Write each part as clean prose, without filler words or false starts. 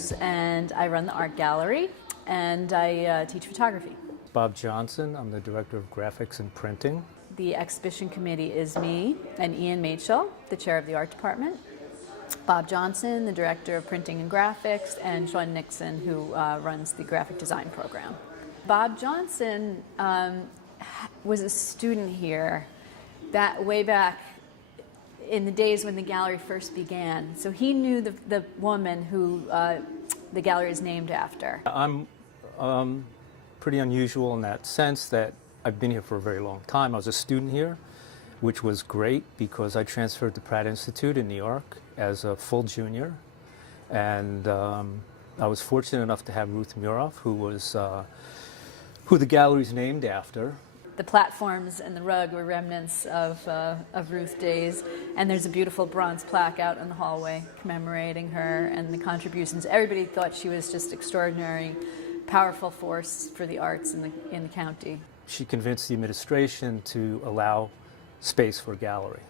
years, and I run the art gallery, and I teach photography. Bob Johnson, I'm the Director of Graphics and Printing. The exhibition committee is me and Ian Machel, the chair of the art department, Bob Johnson, the Director of Printing and Graphics, and Sean Nixon, who runs the graphic design program. Bob Johnson was a student here that way back in the days when the gallery first began. So he knew the woman who the gallery is named after. I'm pretty unusual in that sense that I've been here for a very long time. I was a student here, which was great because I transferred to Pratt Institute in New York as a full junior. And I was fortunate enough to have Ruth Muroff, who the gallery's named after. The platforms and the rug were remnants of Ruth's days, and there's a beautiful bronze plaque out in the hallway commemorating her and the contributions. Everybody thought she was just extraordinary, powerful force for the arts in the county. She convinced the administration to allow space for a gallery.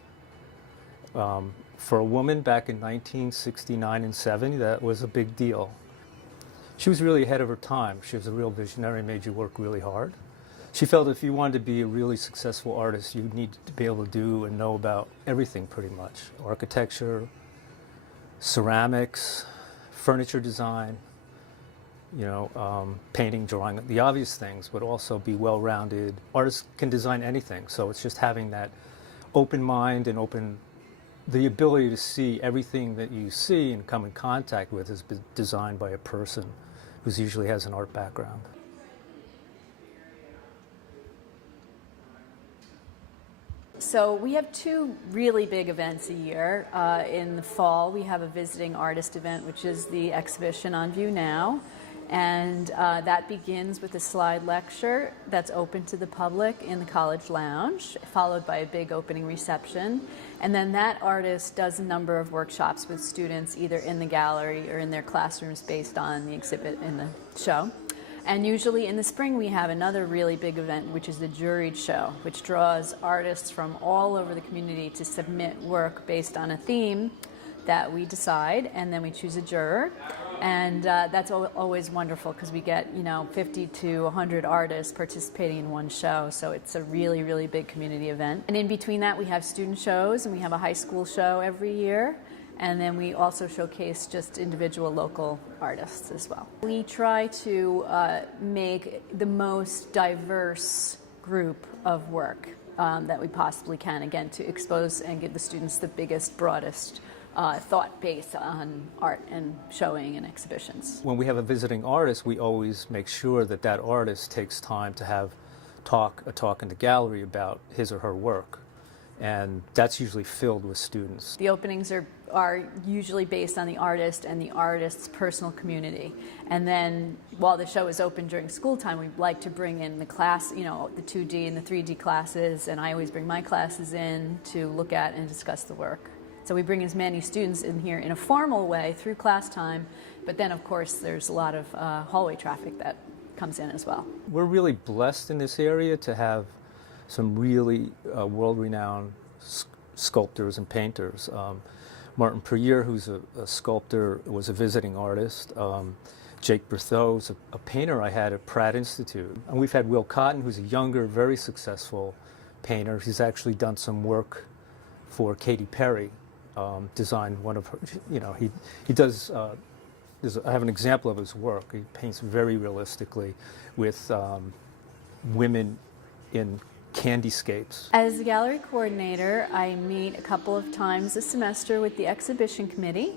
For a woman back in 1969 and 70, that was a big deal. She was really ahead of her time. She was a real visionary, made you work really hard. She felt if you wanted to be a really successful artist, you needed to be able to do and know about everything pretty much. Architecture, ceramics, furniture design, painting, drawing, the obvious things, but also be well-rounded. Artists can design anything, so it's just having that open mind and the ability to see everything that you see and come in contact with is designed by a person who usually has an art background. So we have two really big events a year. In the fall, we have a visiting artist event, which is the exhibition on view now. And that begins with a slide lecture that's open to the public in the College Lounge, followed by a big opening reception. And then that artist does a number of workshops with students, either in the gallery or in their classrooms based on the exhibit in the show. And usually in the spring we have another really big event, which is the juried show, which draws artists from all over the community to submit work based on a theme that we decide, and then we choose a juror. And that's always wonderful because we get 50 to 100 artists participating in one show, so it's a really, really big community event. And in between that we have student shows, and we have a high school show every year. And then we also showcase just individual local artists as well. We try to make the most diverse group of work that we possibly can, again, to expose and give the students the biggest, broadest thought base on art and showing and exhibitions. When we have a visiting artist, we always make sure that that artist takes time to have a talk in the gallery about his or her work. And that's usually filled with students. The openings are usually based on the artist and the artist's personal community. And then while the show is open during school time, we like to bring in the class, the 2D and the 3D classes, and I always bring my classes in to look at and discuss the work. So we bring as many students in here in a formal way through class time, but then of course there's a lot of hallway traffic that comes in as well. We're really blessed in this area to have some really world-renowned sculptors and painters. Martin Perrier, who's a sculptor, was a visiting artist. Jake Berthaud's a painter I had at Pratt Institute. And we've had Will Cotton, who's a younger, very successful painter. He's actually done some work for Katy Perry, designed one of her, he does, I have an example of his work. He paints very realistically with women in candyscapes. As a gallery coordinator, I meet a couple of times a semester with the exhibition committee,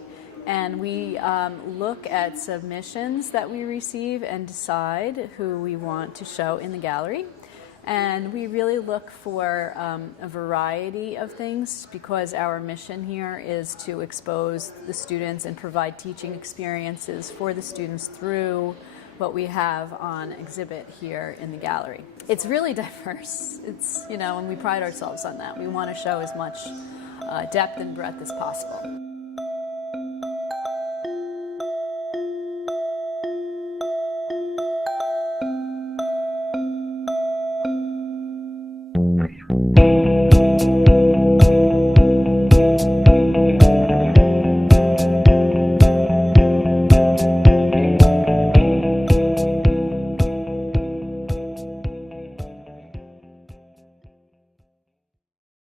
and we look at submissions that we receive and decide who we want to show in the gallery. And we really look for a variety of things because our mission here is to expose the students and provide teaching experiences for the students through what we have on exhibit here in the gallery. It's really diverse. And we pride ourselves on that. We want to show as much depth and breadth as possible.